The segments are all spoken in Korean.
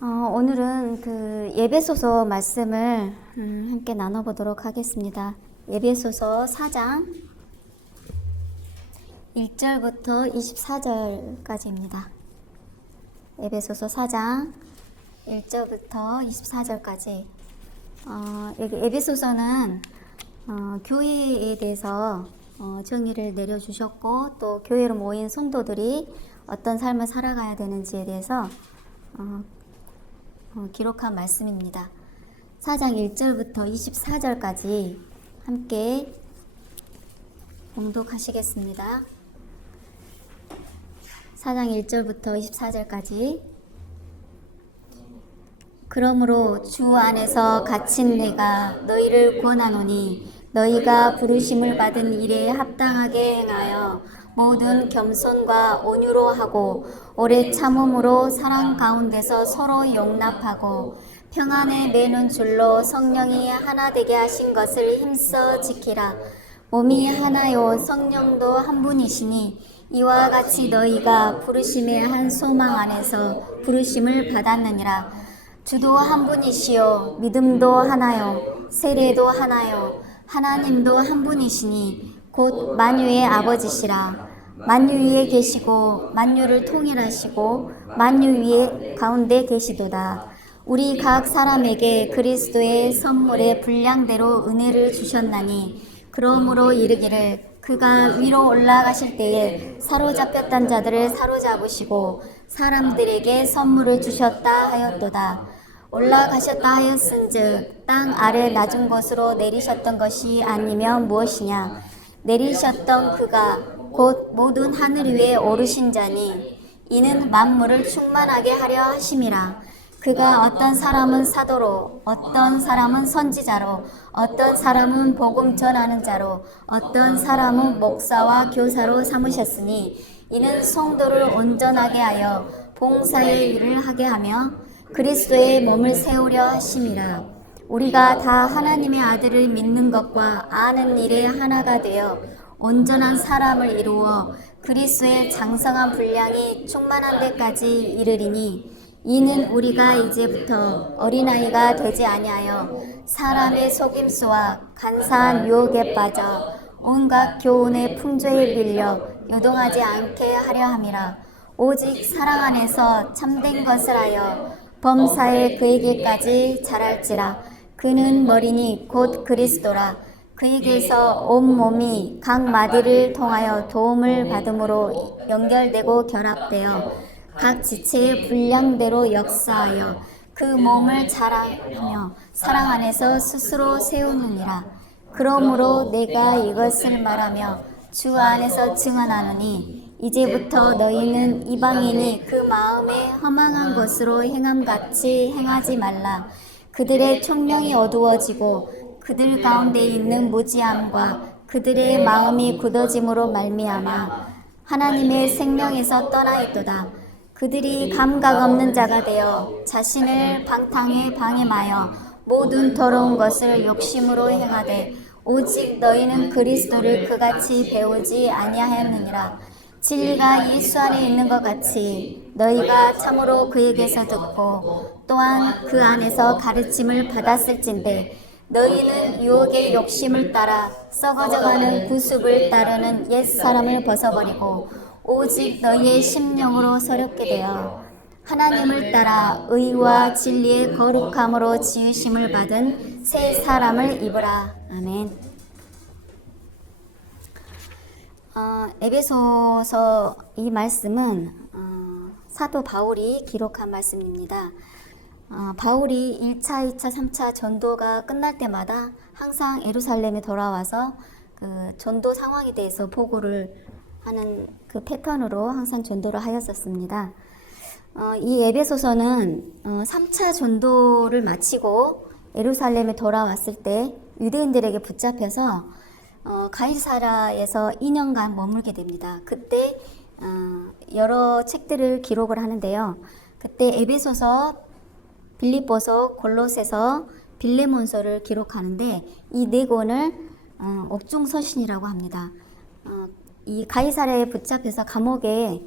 오늘은 그 예배소서 말씀을 함께 나눠보도록 하겠습니다. 예배소서 4장 1절부터 24절까지입니다. 예배소서 4장 1절부터 24절까지. 여기 예배소서는 교회에 대해서 정의를 내려주셨고, 또 교회로 모인 성도들이 어떤 삶을 살아가야 되는지에 대해서 기록한 말씀입니다. 4장 1절부터 24절까지 함께 봉독하시겠습니다. 4장 1절부터 24절까지. 그러므로 주 안에서 갇힌 내가 너희를 권하노니 너희가 부르심을 받은 일에 합당하게 행하여 모든 겸손과 온유로 하고 오래 참음으로 사랑 가운데서 서로 용납하고 평안에 매는 줄로 성령이 하나 되게 하신 것을 힘써 지키라. 몸이 하나요 성령도 한 분이시니 이와 같이 너희가 부르심의 한 소망 안에서 부르심을 받았느니라. 주도 한 분이시요 믿음도 하나요 세례도 하나요 하나님도 한 분이시니 곧 만유의 아버지시라. 만유 위에 계시고 만유를 통일하시고 만유 위에 가운데 계시도다. 우리 각 사람에게 그리스도의 선물의 분량대로 은혜를 주셨나니 그러므로 이르기를 그가 위로 올라가실 때에 사로잡혔던 자들을 사로잡으시고 사람들에게 선물을 주셨다 하였도다. 올라가셨다 하였은즉 땅 아래 낮은 곳으로 내리셨던 것이 아니면 무엇이냐. 내리셨던 그가 곧 모든 하늘 위에 오르신 자니 이는 만물을 충만하게 하려 하심이라. 그가 어떤 사람은 사도로 어떤 사람은 선지자로 어떤 사람은 복음 전하는 자로 어떤 사람은 목사와 교사로 삼으셨으니 이는 성도를 온전하게 하여 봉사의 일을 하게 하며 그리스도의 몸을 세우려 하심이라. 우리가 다 하나님의 아들을 믿는 것과 아는 일에 하나가 되어 온전한 사람을 이루어 그리스도의 장성한 분량이 충만한 데까지 이르리니 이는 우리가 이제부터 어린아이가 되지 아니하여 사람의 속임수와 간사한 유혹에 빠져 온갖 교훈의 풍조에 밀려 요동하지 않게 하려 함이라. 오직 사랑 안에서 참된 것을 하여 범사에 그에게까지 자랄지라. 그는 머리니 곧 그리스도라. 그에게서 온 몸이 각 마디를 통하여 도움을 받음으로 연결되고 결합되어 각 지체의 분량대로 역사하여 그 몸을 자랑하며 사랑 안에서 스스로 세우느니라. 그러므로 내가 이것을 말하며 주 안에서 증언하노니 이제부터 너희는 이방인이 그 마음에 허망한 것으로 행함같이 행하지 말라. 그들의 총명이 어두워지고 그들 가운데 있는 무지함과 그들의 마음이 굳어짐으로 말미암아 하나님의 생명에서 떠나 있도다. 그들이 감각 없는 자가 되어 자신을 방탕에 방임하여 모든 더러운 것을 욕심으로 행하되 오직 너희는 그리스도를 그같이 배우지 아니하였느니라. 진리가 예수 안에 있는 것 같이 너희가 참으로 그에게서 듣고 또한 그 안에서 가르침을 받았을진데 너희는 유혹의 욕심을 따라 썩어져가는 구습을 따르는 옛사람을 벗어버리고 오직 너희의 심령으로 서렵게 되어 하나님을 따라 의와 진리의 거룩함으로 지으심을 받은 새 사람을 입으라. 아멘. 에베소서 이 말씀은 사도 바울이 기록한 말씀입니다. 바울이 1차, 2차, 3차 전도가 끝날 때마다 항상 예루살렘에 돌아와서 그 전도 상황에 대해서 보고를 하는 그 패턴으로 항상 전도를 하였었습니다. 이 에베소서는 3차 전도를 마치고 예루살렘에 돌아왔을 때 유대인들에게 붙잡혀서 가이사라에서 2년간 머물게 됩니다. 그때 여러 책들을 기록을 하는데요. 그때 에베소서, 빌립보서, 골로새서, 빌레몬서를 기록하는데 이 네 권을 옥중서신이라고 합니다. 이 가이사랴에 붙잡혀서 감옥에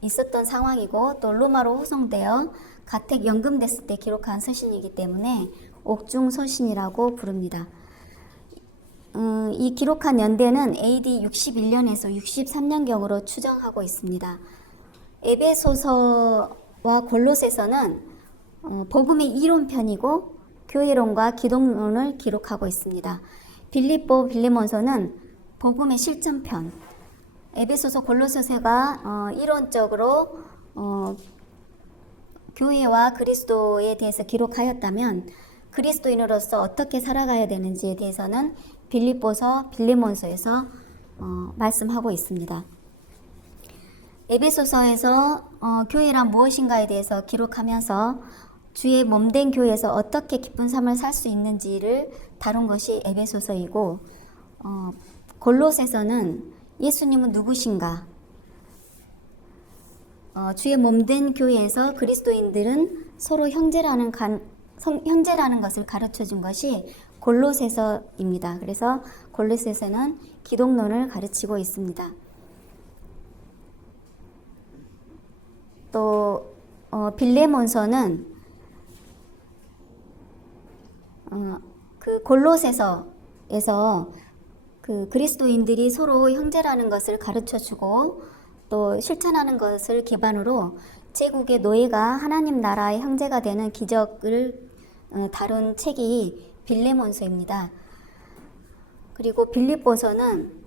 있었던 상황이고 또 로마로 후송되어 가택 연금됐을 때 기록한 서신이기 때문에 옥중 서신이라고 부릅니다. 이 기록한 연대는 AD 61년에서 63년경으로 추정하고 있습니다. 에베소서와 골로새서는 복음의 이론편이고 교회론과 기독론을 기록하고 있습니다. 빌립보, 빌레몬서는 복음의 실전편, 에베소서, 골로새서가 이론적으로 교회와 그리스도에 대해서 기록하였다면 그리스도인으로서 어떻게 살아가야 되는지에 대해서는 빌립보서, 빌레몬서에서 말씀하고 있습니다. 에베소서에서 교회란 무엇인가에 대해서 기록하면서 주의 몸된 교회에서 어떻게 기쁜 삶을 살 수 있는지를 다룬 것이 에베소서이고, 골로새서는 예수님은 누구신가, 주의 몸된 교회에서 그리스도인들은 서로 형제라는 것을 가르쳐 준 것이 골로새서입니다. 그래서 골로새서는 기독론을 가르치고 있습니다. 또 빌레몬서는 그 골로새서에서 그 그리스도인들이 서로 형제라는 것을 가르쳐 주고 또 실천하는 것을 기반으로 제국의 노예가 하나님 나라의 형제가 되는 기적을 다룬 책이 빌레몬서입니다. 그리고 빌립보서는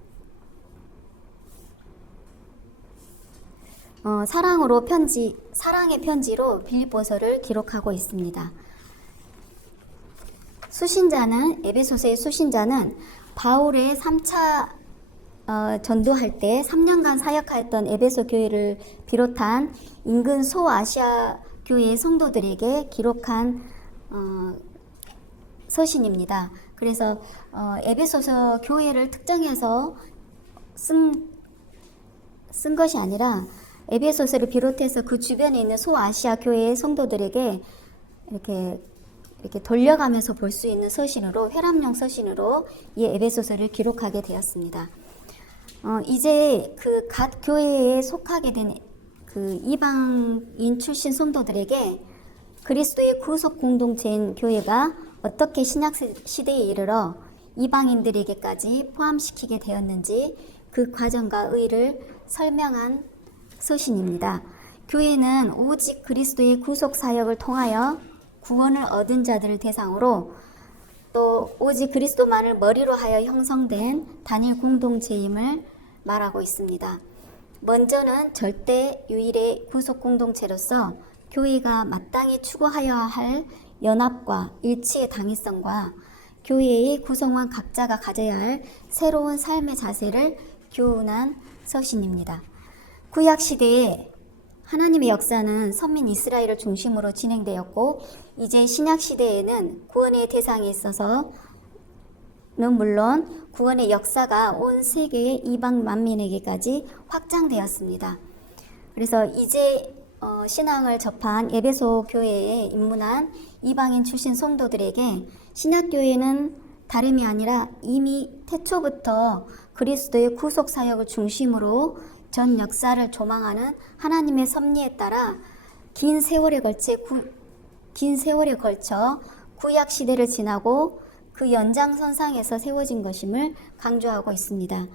사랑의 편지로 빌립보서를 기록하고 있습니다. 에베소서의 수신자는 바울의 3차 전도할 때 3년간 사역하였던 에베소 교회를 비롯한 인근 소아시아 교회의 성도들에게 기록한 서신입니다. 그래서 에베소서 교회를 특정해서 쓴 것이 아니라 에베소서를 비롯해서 그 주변에 있는 소아시아 교회의 성도들에게 이렇게 돌려가면서 볼 수 있는 서신으로, 회람용 서신으로 이 에베소서를 기록하게 되었습니다. 이제 그 각 교회에 속하게 된 그 이방인 출신 성도들에게 그리스도의 구속 공동체인 교회가 어떻게 신약 시대에 이르러 이방인들에게까지 포함시키게 되었는지 그 과정과 의의를 설명한 서신입니다. 교회는 오직 그리스도의 구속 사역을 통하여 구원을 얻은 자들을 대상으로 또 오직 그리스도만을 머리로 하여 형성된 단일 공동체임을 말하고 있습니다. 먼저는 절대 유일의 구속 공동체로서 교회가 마땅히 추구하여야 할 연합과 일치의 당위성과 교회의 구성원 각자가 가져야 할 새로운 삶의 자세를 교훈한 서신입니다. 구약 시대에 하나님의 역사는 선민 이스라엘을 중심으로 진행되었고 이제 신약 시대에는 구원의 대상에 있어서는 물론 구원의 역사가 온 세계의 이방 만민에게까지 확장되었습니다. 그래서 이제 신앙을 접한 에베소 교회에 입문한 이방인 출신 성도들에게 신약 교회는 다름이 아니라 이미 태초부터 그리스도의 구속 사역을 중심으로 전 역사를 조망하는 하나님의 섭리에 따라 긴 세월에 걸쳐 구약 시대를 지나고 그 연장선상에서 세워진 것임을 강조하고 있습니다.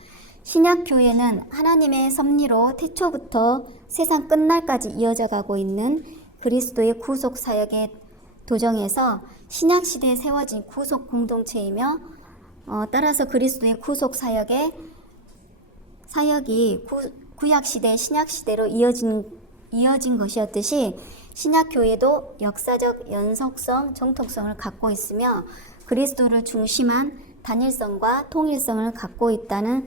신약 교회는 하나님의 섭리로 태초부터 세상 끝날까지 이어져 가고 있는 그리스도의 구속 사역의 도정에서 신약 시대에 세워진 구속 공동체이며 따라서 그리스도의 구속 사역이 구약 시대, 신약 시대로 이어진 것이었듯이 신약 교회도 역사적 연속성, 정통성을 갖고 있으며 그리스도를 중심한 단일성과 통일성을 갖고 있다는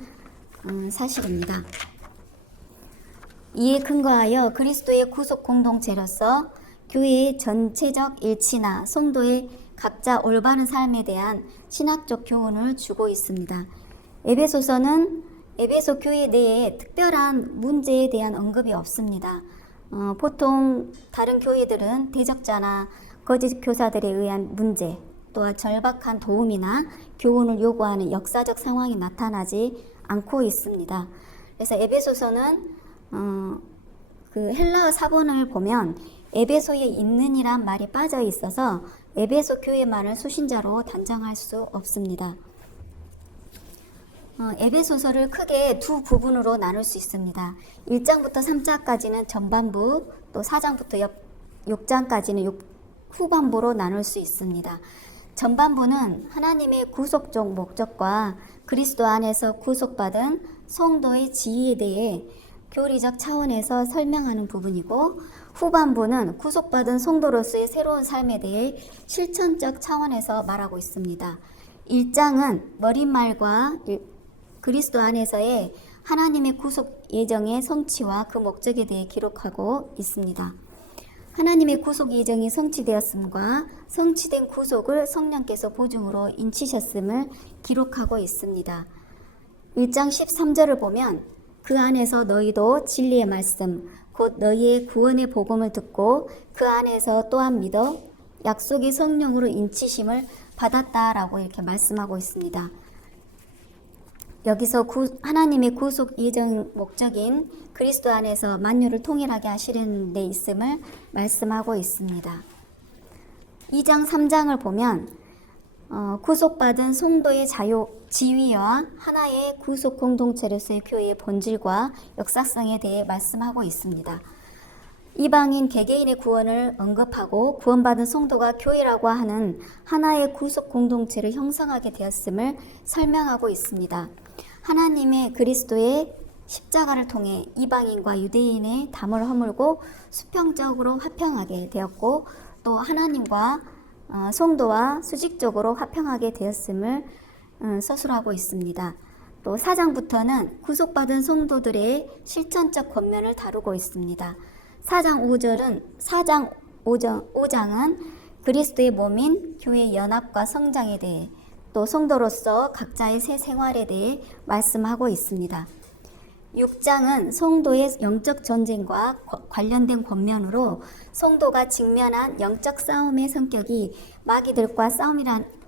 사실입니다. 이에 근거하여 그리스도의 구속 공동체로서 교회의 전체적 일치나 성도의 각자 올바른 삶에 대한 신학적 교훈을 주고 있습니다. 에베소서는 에베소 교회 내에 특별한 문제에 대한 언급이 없습니다. 보통 다른 교회들은 대적자나 거짓 교사들에 의한 문제, 또한 절박한 도움이나 교훈을 요구하는 역사적 상황이 나타나지 않고 있습니다. 그래서 에베소서는 그 헬라어 사본을 보면 에베소에 있는이란 말이 빠져 있어서 에베소 교회만을 수신자로 단정할 수 없습니다. 에베소서를 크게 두 부분으로 나눌 수 있습니다. 1장부터 3장까지는 전반부, 또 4장부터 6장까지는 후반부로 나눌 수 있습니다. 전반부는 하나님의 구속적 목적과 그리스도 안에서 구속받은 성도의 지위에 대해 교리적 차원에서 설명하는 부분이고, 후반부는 구속받은 성도로서의 새로운 삶에 대해 실천적 차원에서 말하고 있습니다. 1장은 머릿말과 그리스도 안에서의 하나님의 구속 예정의 성취와 그 목적에 대해 기록하고 있습니다. 하나님의 구속 예정이 성취되었음과 성취된 구속을 성령께서 보증으로 인치셨음을 기록하고 있습니다. 1장 13절을 보면 그 안에서 너희도 진리의 말씀 곧 너희의 구원의 복음을 듣고 그 안에서 또한 믿어 약속의 성령으로 인치심을 받았다라고 이렇게 말씀하고 있습니다. 여기서 하나님의 구속 예정 목적인 그리스도 안에서 만유를 통일하게 하시려는 데 있음을 말씀하고 있습니다. 2장 3장을 보면 구속받은 성도의 지위와 하나의 구속 공동체로서의 교회의 본질과 역사성에 대해 말씀하고 있습니다. 이방인 개개인의 구원을 언급하고 구원받은 성도가 교회라고 하는 하나의 구속 공동체를 형성하게 되었음을 설명하고 있습니다. 하나님의 그리스도의 십자가를 통해 이방인과 유대인의 담을 허물고 수평적으로 화평하게 되었고, 또 하나님과 성도와 수직적으로 화평하게 되었음을 서술하고 있습니다. 또 4장부터는 구속받은 성도들의 실천적 권면을 다루고 있습니다. 4장 5장은 그리스도의 몸인 교회의 연합과 성장에 대해, 또 성도로서 각자의 새 생활에 대해 말씀하고 있습니다. 6장은 성도의 영적 전쟁과 관련된 권면으로 성도가 직면한 영적 싸움의 성격이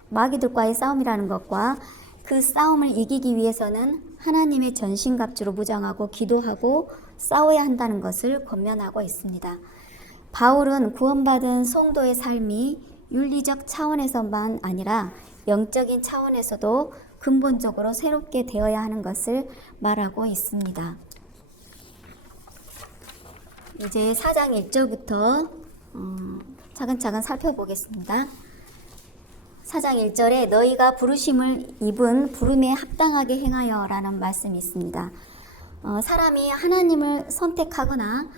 마귀들과의 싸움이라는 것과 그 싸움을 이기기 위해서는 하나님의 전신갑주로 무장하고 기도하고 싸워야 한다는 것을 권면하고 있습니다. 바울은 구원받은 성도의 삶이 윤리적 차원에서만 아니라 영적인 차원에서도 근본적으로 새롭게 되어야 하는 것을 말하고 있습니다. 이제 4장 1절부터 차근차근 살펴보겠습니다. 4장 1절에 너희가 부르심을 입은 부름에 합당하게 행하여 라는 말씀이 있습니다. 사람이 하나님을 선택하거나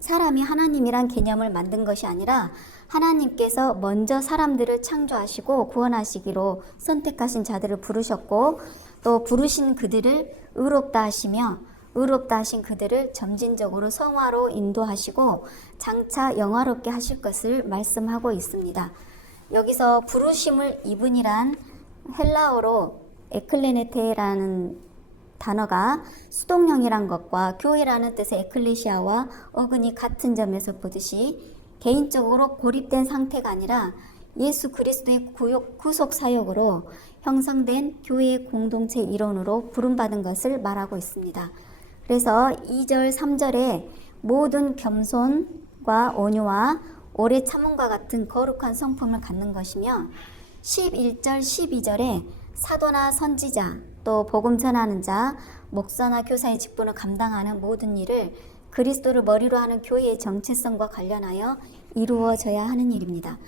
사람이 하나님이란 개념을 만든 것이 아니라 하나님께서 먼저 사람들을 창조하시고 구원하시기로 선택하신 자들을 부르셨고, 또 부르신 그들을 의롭다 하시며 의롭다 하신 그들을 점진적으로 성화로 인도하시고 장차 영화롭게 하실 것을 말씀하고 있습니다. 여기서 부르심을 입은이란 헬라어로 에클레네테라는 단어가 수동형이란 것과 교회라는 뜻의 에클레시아와 어근이 같은 점에서 보듯이 개인적으로 고립된 상태가 아니라 예수 그리스도의 구속 사역으로 형성된 교회의 공동체 일원으로 부름받은 것을 말하고 있습니다. 그래서 2절, 3절에 모든 겸손과 온유와 오래 참음과 같은 거룩한 성품을 갖는 것이며, 11절, 12절에 사도나 선지자, 또 복음 전하는 자, 목사나 교사의 직분을 감당하는 모든 일을 그리스도를 머리로 하는 교회의 정체성과 관련하여 이루어져야 하는 일입니다.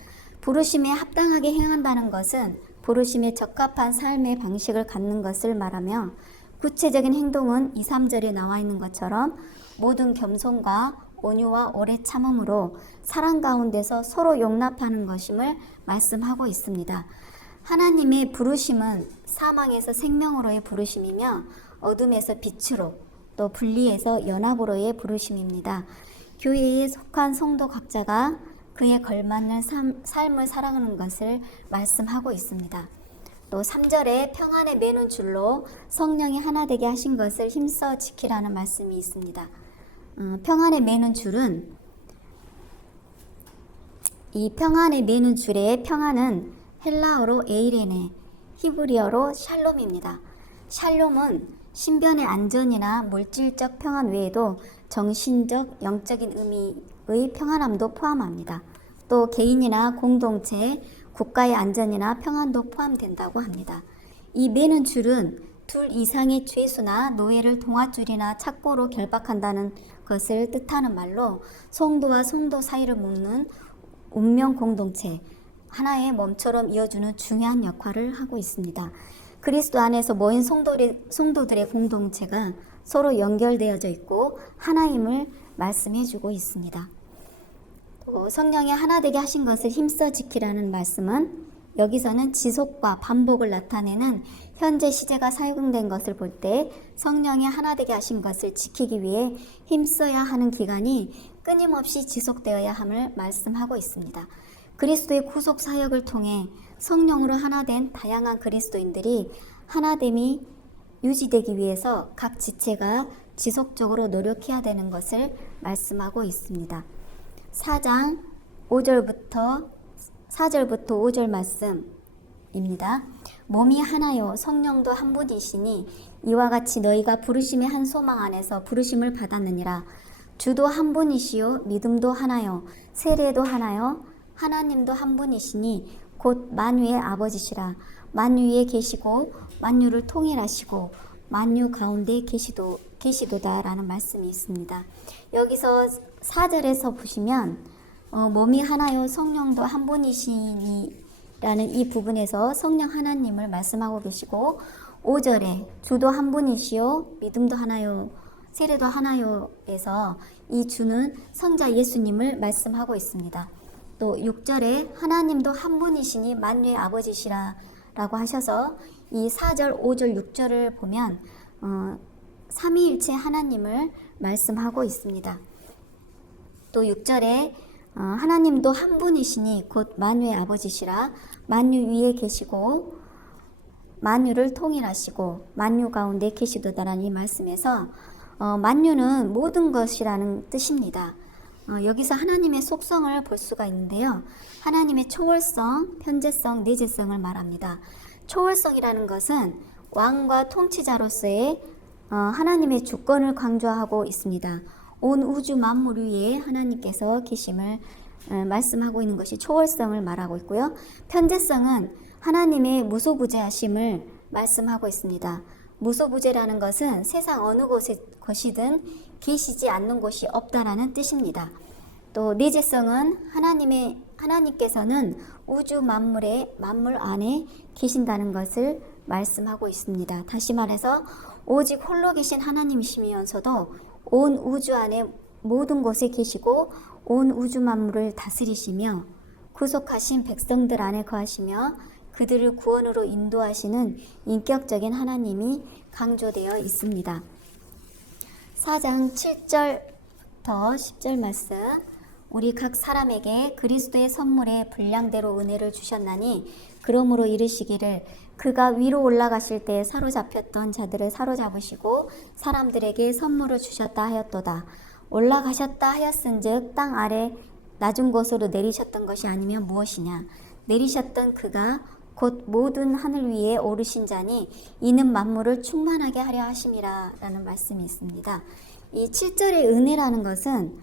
부르심에 합당하게 행한다는 것은 부르심에 적합한 삶의 방식을 갖는 것을 말하며, 구체적인 행동은 2, 3절에 나와 있는 것처럼 모든 겸손과 온유와 오래 참음으로 사랑 가운데서 서로 용납하는 것임을 말씀하고 있습니다. 하나님의 부르심은 사망에서 생명으로의 부르심이며 어둠에서 빛으로, 또 분리에서 연합으로의 부르심입니다. 교회에 속한 성도 각자가 그에 걸맞는 삶을 살아가는 것을 말씀하고 있습니다. 또 3절에 평안에 매는 줄로 성령이 하나 되게 하신 것을 힘써 지키라는 말씀이 있습니다. 평안에 매는 줄은, 이 평안에 매는 줄의 평안은 헬라어로 에이레네, 히브리어로 샬롬입니다. 샬롬은 신변의 안전이나 물질적 평안 외에도 정신적, 영적인 의미의 평안함도 포함합니다. 또 개인이나 공동체, 국가의 안전이나 평안도 포함된다고 합니다. 이 매는 줄은 둘 이상의 죄수나 노예를 동아줄이나 착고로 결박한다는 것을 뜻하는 말로 성도와 성도 사이를 묶는 운명 공동체, 하나의 몸처럼 이어주는 중요한 역할을 하고 있습니다. 그리스도 안에서 모인 성도들의 공동체가 서로 연결되어져 있고 하나임을 말씀해주고 있습니다. 또 성령이 하나 되게 하신 것을 힘써 지키라는 말씀은 여기서는 지속과 반복을 나타내는 현재 시제가 사용된 것을 볼 때 성령이 하나 되게 하신 것을 지키기 위해 힘써야 하는 기간이 끊임없이 지속되어야 함을 말씀하고 있습니다. 그리스도의 구속 사역을 통해 성령으로 하나 된 다양한 그리스도인들이 하나됨이 유지되기 위해서 각 지체가 지속적으로 노력해야 되는 것을 말씀하고 있습니다. 4장 4절부터 5절 말씀입니다. 몸이 하나요 성령도 한 분이시니 이와 같이 너희가 부르심의 한 소망 안에서 부르심을 받았느니라. 주도 한 분이시요 믿음도 하나요 세례도 하나요 하나님도 한 분이시니 곧 만유의 아버지시라. 만유에 계시고 만유를 통일하시고 만유 가운데 계시도다라는 말씀이 있습니다. 여기서 4절에서 보시면 몸이 하나요 성령도 한 분이시니 라는 이 부분에서 성령 하나님을 말씀하고 계시고 5절에 주도 한 분이시요 믿음도 하나요 세례도 하나요에서 이 주는 성자 예수님을 말씀하고 있습니다. 또 6절에 하나님도 한 분이시니 만유의 아버지시라 라고 하셔서 이 4절, 5절, 6절을 보면 삼위일체 하나님을 말씀하고 있습니다. 또 6절에 하나님도 한 분이시니 곧 만유의 아버지시라. 만유 위에 계시고 만유를 통일하시고 만유 가운데 계시도다라는 이 말씀에서 만유는 모든 것이라는 뜻입니다. 여기서 하나님의 속성을 볼 수가 있는데요. 하나님의 초월성, 현재성, 내재성을 말합니다. 초월성이라는 것은 왕과 통치자로서의 하나님의 주권을 강조하고 있습니다. 온 우주 만물 위에 하나님께서 계심을 말씀하고 있는 것이 초월성을 말하고 있고요. 편재성은 하나님의 무소부재하심을 말씀하고 있습니다. 무소부재라는 것은 세상 어느 곳이든 계시지 않는 곳이 없다라는 뜻입니다. 또 내재성은 하나님께서는 우주 만물 안에 계신다는 것을 말씀하고 있습니다. 다시 말해서 오직 홀로 계신 하나님이시면서도 온 우주 안에 모든 곳에 계시고 온 우주 만물을 다스리시며 구속하신 백성들 안에 거하시며 그들을 구원으로 인도하시는 인격적인 하나님이 강조되어 있습니다. 4장 7절부터 10절 말씀. 우리 각 사람에게 그리스도의 선물의 분량대로 은혜를 주셨나니 그러므로 이르시기를 그가 위로 올라가실 때 사로잡혔던 자들을 사로잡으시고 사람들에게 선물을 주셨다 하였도다. 올라가셨다 하였은즉 땅 아래 낮은 곳으로 내리셨던 것이 아니면 무엇이냐. 내리셨던 그가 곧 모든 하늘 위에 오르신 자니 이는 만물을 충만하게 하려 하심이라 라는 말씀이 있습니다. 이 7절의 은혜라는 것은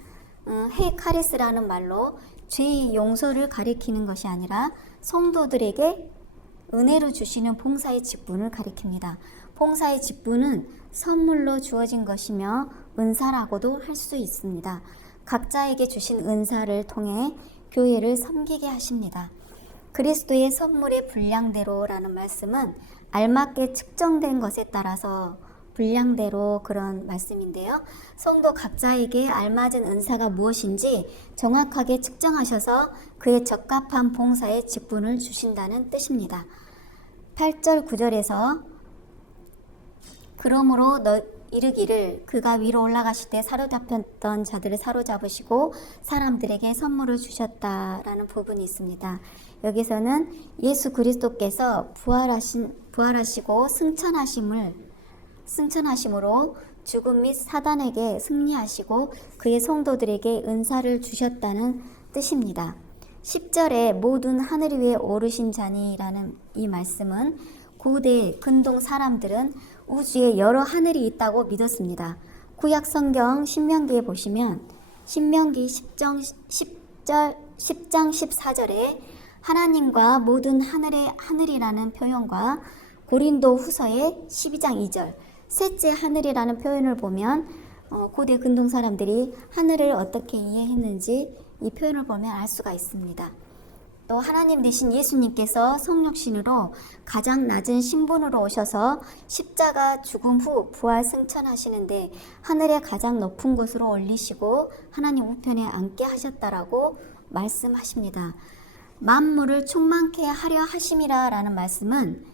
헤카리스라는 말로 죄의 용서를 가리키는 것이 아니라 성도들에게 은혜로 주시는 봉사의 직분을 가리킵니다. 봉사의 직분은 선물로 주어진 것이며 은사라고도 할 수 있습니다. 각자에게 주신 은사를 통해 교회를 섬기게 하십니다. 그리스도의 선물의 분량대로라는 말씀은 알맞게 측정된 것에 따라서 분량대로 그런 말씀인데요. 성도 각자에게 알맞은 은사가 무엇인지 정확하게 측정하셔서 그에 적합한 봉사의 직분을 주신다는 뜻입니다. 8절 9절에서 그러므로 이르기를 그가 위로 올라가실 때 사로잡혔던 자들을 사로잡으시고 사람들에게 선물을 주셨다라는 부분이 있습니다. 여기서는 예수 그리스도께서 부활하시고 승천하심으로 죽음 및 사단에게 승리하시고 그의 성도들에게 은사를 주셨다는 뜻입니다. 10절에 모든 하늘 위에 오르신 자니라는 이 말씀은 고대 근동 사람들은 우주에 여러 하늘이 있다고 믿었습니다. 구약 성경 신명기에 보시면 신명기 10장 14절에 하나님과 모든 하늘의 하늘이라는 표현과 고린도 후서의 12장 2절 셋째 하늘이라는 표현을 보면 고대 근동 사람들이 하늘을 어떻게 이해했는지 이 표현을 보면 알 수가 있습니다. 또 하나님 되신 예수님께서 성육신으로 가장 낮은 신분으로 오셔서 십자가 죽음 후 부활 승천하시는데 하늘의 가장 높은 곳으로 올리시고 하나님 우편에 앉게 하셨다라고 말씀하십니다. 만물을 충만케 하려 하심이라 라는 말씀은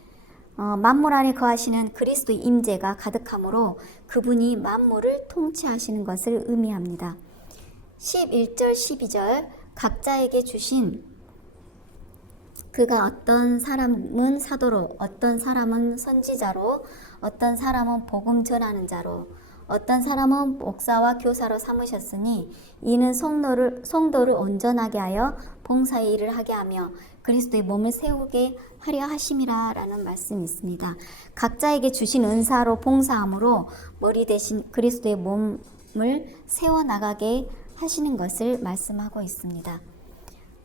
만물 안에 거하시는 그리스도의 임재가 가득하므로 그분이 만물을 통치하시는 것을 의미합니다. 11절 12절 각자에게 주신 그가 어떤 사람은 사도로, 어떤 사람은 선지자로, 어떤 사람은 복음 전하는 자로, 어떤 사람은 목사와 교사로 삼으셨으니 이는 성도를 온전하게 하여 봉사의 일을 하게 하며 그리스도의 몸을 세우게 하려 하심이라 라는 말씀이 있습니다. 각자에게 주신 은사로 봉사함으로 머리 대신 그리스도의 몸을 세워나가게 하시는 것을 말씀하고 있습니다.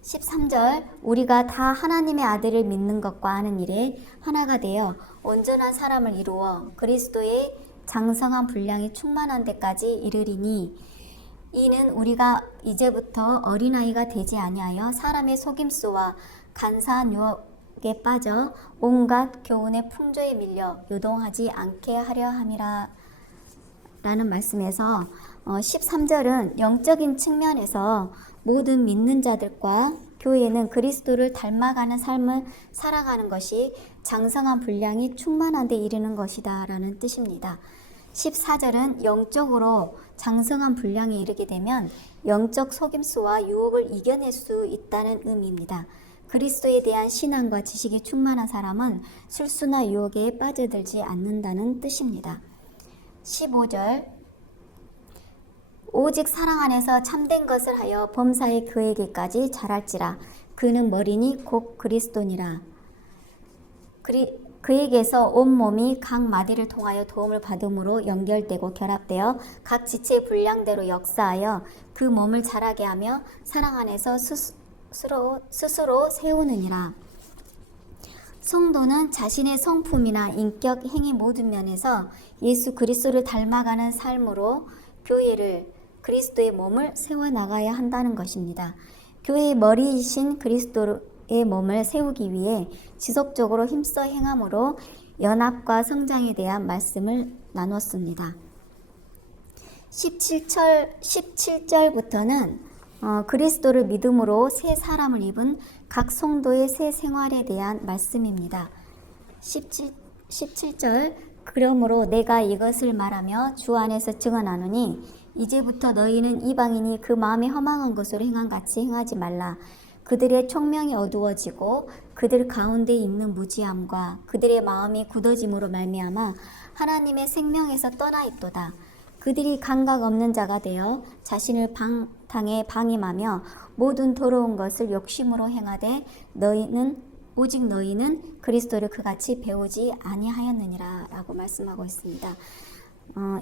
13절 우리가 다 하나님의 아들을 믿는 것과 하는 일에 하나가 되어 온전한 사람을 이루어 그리스도의 장성한 분량이 충만한 데까지 이르리니 이는 우리가 이제부터 어린아이가 되지 아니하여 사람의 속임수와 간사한 유혹에 빠져 온갖 교훈의 풍조에 밀려 요동하지 않게 하려 함이라 라는 말씀에서 13절은 영적인 측면에서 모든 믿는 자들과 교회는 그리스도를 닮아가는 삶을 살아가는 것이 장성한 분량이 충만한 데 이르는 것이다 라는 뜻입니다. 14절은 영적으로 장성한 분량에 이르게 되면 영적 속임수와 유혹을 이겨낼 수 있다는 의미입니다. 그리스도에 대한 신앙과 지식이 충만한 사람은 술수나 유혹에 빠져들지 않는다는 뜻입니다. 15절 오직 사랑 안에서 참된 것을 하여 범사에 그에게까지 자랄지라 그는 머리니 곧 그리스도니라. 그에게서 온 몸이 각 마디를 통하여 도움을 받음으로 연결되고 결합되어 각 지체의 분량대로 역사하여 그 몸을 자라게 하며 사랑 안에서 스스로 세우느니라. 성도는 자신의 성품이나 인격, 행위 모든 면에서 예수 그리스도를 닮아가는 삶으로 교회를 그리스도의 몸을 세워나가야 한다는 것입니다. 교회의 머리이신 그리스도의 몸을 세우기 위해 지속적으로 힘써 행함으로 연합과 성장에 대한 말씀을 나눴습니다. 17절부터는 그리스도를 믿음으로 새 사람을 입은 각 성도의 새 생활에 대한 말씀입니다. 17절 그러므로 내가 이것을 말하며 주 안에서 증언하노니 이제부터 너희는 이방인이 그 마음에 허망한 것으로 행한 같이 행하지 말라. 그들의 총명이 어두워지고 그들 가운데 있는 무지함과 그들의 마음이 굳어짐으로 말미암아 하나님의 생명에서 떠나 있도다. 그들이 감각 없는 자가 되어 자신을 방탕에 방임하며 모든 더러운 것을 욕심으로 행하되 오직 너희는 그리스도를 그같이 배우지 아니하였느니라 라고 말씀하고 있습니다.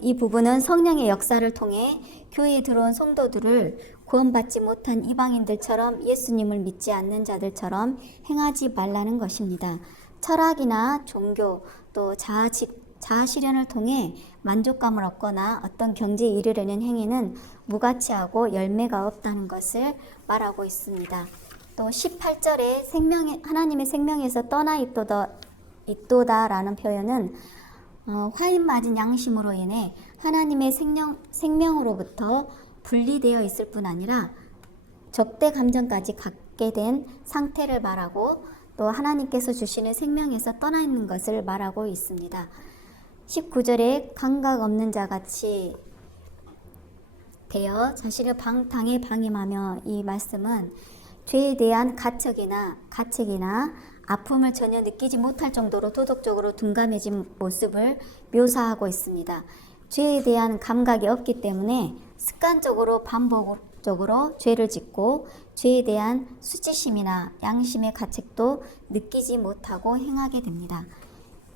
이 부분은 성령의 역사를 통해 교회에 들어온 성도들을 구원받지 못한 이방인들처럼 예수님을 믿지 않는 자들처럼 행하지 말라는 것입니다. 철학이나 종교 또 자아 실현을 통해 만족감을 얻거나 어떤 경지에 이르려는 행위는 무가치하고 열매가 없다는 것을 말하고 있습니다. 또 18절에 하나님의 생명에서 떠나 있도다라는 표현은 화인 맞은 양심으로 인해 하나님의 생명으로부터 분리되어 있을 뿐 아니라 적대 감정까지 갖게 된 상태를 말하고 또 하나님께서 주시는 생명에서 떠나 있는 것을 말하고 있습니다. 19절에 감각 없는 자같이 되어 자신을 방탕에 방임하며 이 말씀은 죄에 대한 가책이나 아픔을 전혀 느끼지 못할 정도로 도덕적으로 둔감해진 모습을 묘사하고 있습니다. 죄에 대한 감각이 없기 때문에 습관적으로 반복적으로 죄를 짓고 죄에 대한 수치심이나 양심의 가책도 느끼지 못하고 행하게 됩니다.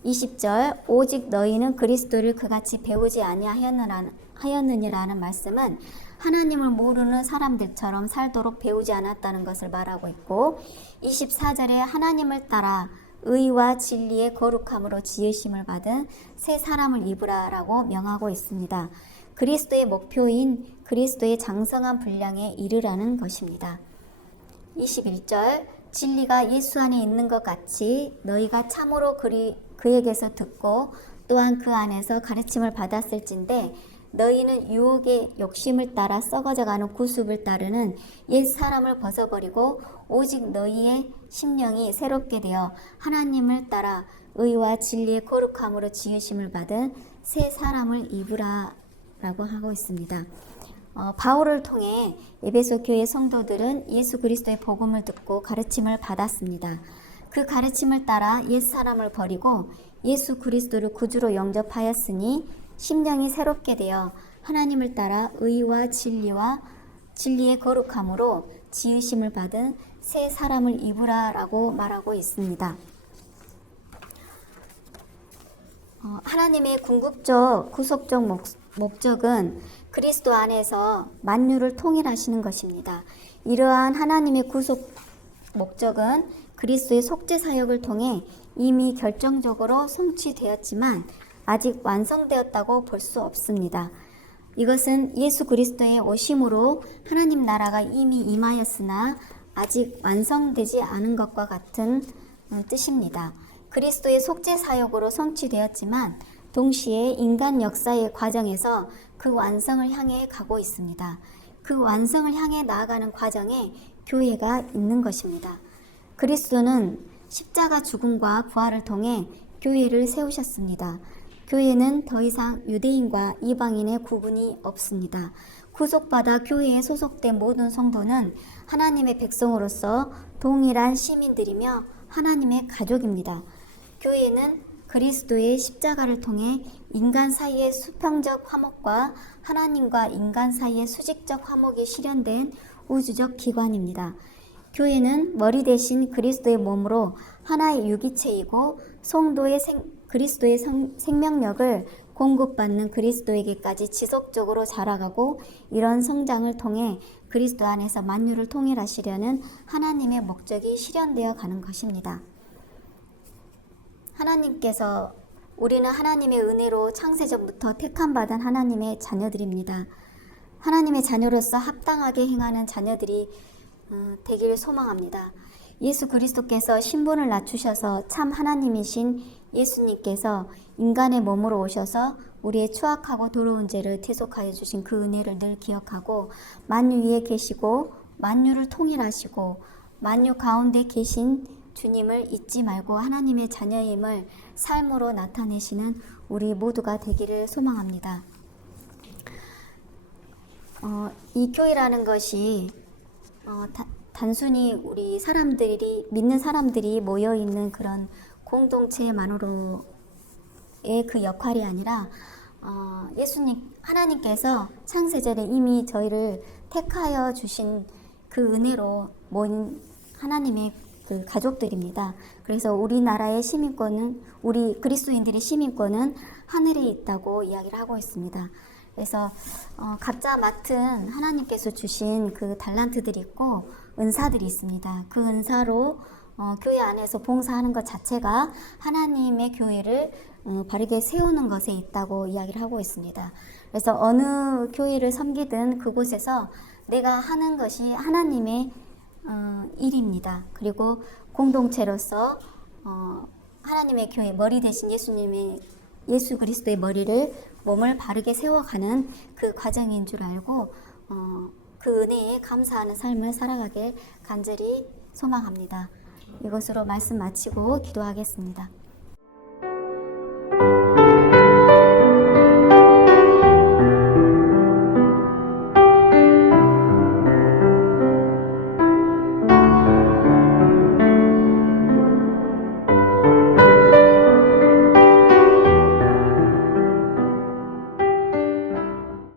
20절 오직 너희는 그리스도를 그같이 배우지 아니하였느니라는 말씀은 하나님을 모르는 사람들처럼 살도록 배우지 않았다는 것을 말하고 있고, 24절에 하나님을 따라 의와 진리의 거룩함으로 지으심을 받은 새 사람을 입으라라고 명하고 있습니다. 그리스도의 목표인 그리스도의 장성한 분량에 이르라는 것입니다. 21절 진리가 예수 안에 있는 것 같이 너희가 참으로 그에게서 듣고 또한 그 안에서 가르침을 받았을진데 너희는 유혹의 욕심을 따라 썩어져가는 구습을 따르는 옛 사람을 벗어버리고 오직 너희의 심령이 새롭게 되어 하나님을 따라 의와 진리의 거룩함으로 지으심을 받은 새 사람을 입으라 라고 하고 있습니다. 바울을 통해 에베소 교회 성도들은 예수 그리스도의 복음을 듣고 가르침을 받았습니다. 그 가르침을 따라 옛 사람을 버리고 예수 그리스도를 구주로 영접하였으니 심령이 새롭게 되어 하나님을 따라 의와 진리의 거룩함으로 지으심을 받은 새 사람을 입으라라고 말하고 있습니다. 하나님의 궁극적 구속적 목적은 그리스도 안에서 만유를 통일하시는 것입니다. 이러한 하나님의 구속 목적은 그리스도의 속죄 사역을 통해 이미 결정적으로 성취되었지만 아직 완성되었다고 볼 수 없습니다. 이것은 예수 그리스도의 오심으로 하나님 나라가 이미 임하였으나 아직 완성되지 않은 것과 같은 뜻입니다. 그리스도의 속죄 사역으로 성취되었지만 동시에 인간 역사의 과정에서 그 완성을 향해 가고 있습니다. 그 완성을 향해 나아가는 과정에 교회가 있는 것입니다. 그리스도는 십자가 죽음과 부활을 통해 교회를 세우셨습니다. 교회는 더 이상 유대인과 이방인의 구분이 없습니다. 구속받아 교회에 소속된 모든 성도는 하나님의 백성으로서 동일한 시민들이며 하나님의 가족입니다. 교회는 그리스도의 십자가를 통해 인간 사이의 수평적 화목과 하나님과 인간 사이의 수직적 화목이 실현된 우주적 기관입니다. 교회는 머리 대신 그리스도의 몸으로 하나의 유기체이고 성도의 그리스도의 생명력을 공급받는 그리스도에게까지 지속적으로 자라가고 이런 성장을 통해 그리스도 안에서 만유를 통일하시려는 하나님의 목적이 실현되어 가는 것입니다. 하나님께서 우리는 하나님의 은혜로 창세전부터 택함받은 하나님의 자녀들입니다. 하나님의 자녀로서 합당하게 행하는 자녀들이 되기를 소망합니다. 예수 그리스도께서 신분을 낮추셔서 참 하나님이신 예수님께서 인간의 몸으로 오셔서 우리의 추악하고 더러운 죄를 대속하여 주신 그 은혜를 늘 기억하고 만유 위에 계시고 만유를 통일하시고 만유 가운데 계신 주님을 잊지 말고 하나님의 자녀임을 삶으로 나타내시는 우리 모두가 되기를 소망합니다. 이 교회라는 것이 단순히 우리 사람들이 믿는 사람들이 모여 있는 그런 공동체만으로의 그 역할이 아니라 예수님 하나님께서 창세전에 이미 저희를 택하여 주신 그 은혜로 모인 하나님의 그 가족들입니다. 그래서 우리나라의 시민권은 우리 그리스도인들의 시민권은 하늘에 있다고 이야기를 하고 있습니다. 그래서 각자 맡은 하나님께서 주신 그 달란트들이 있고 은사들이 있습니다. 그 은사로 교회 안에서 봉사하는 것 자체가 하나님의 교회를 바르게 세우는 것에 있다고 이야기를 하고 있습니다. 그래서 어느 교회를 섬기든 그곳에서 내가 하는 것이 하나님의 일입니다. 그리고 공동체로서 하나님의 교회 머리 대신 예수 그리스도의 몸을 바르게 세워가는 그 과정인 줄 알고 그 은혜에 감사하는 삶을 살아가길 간절히 소망합니다. 이것으로 말씀 마치고 기도하겠습니다.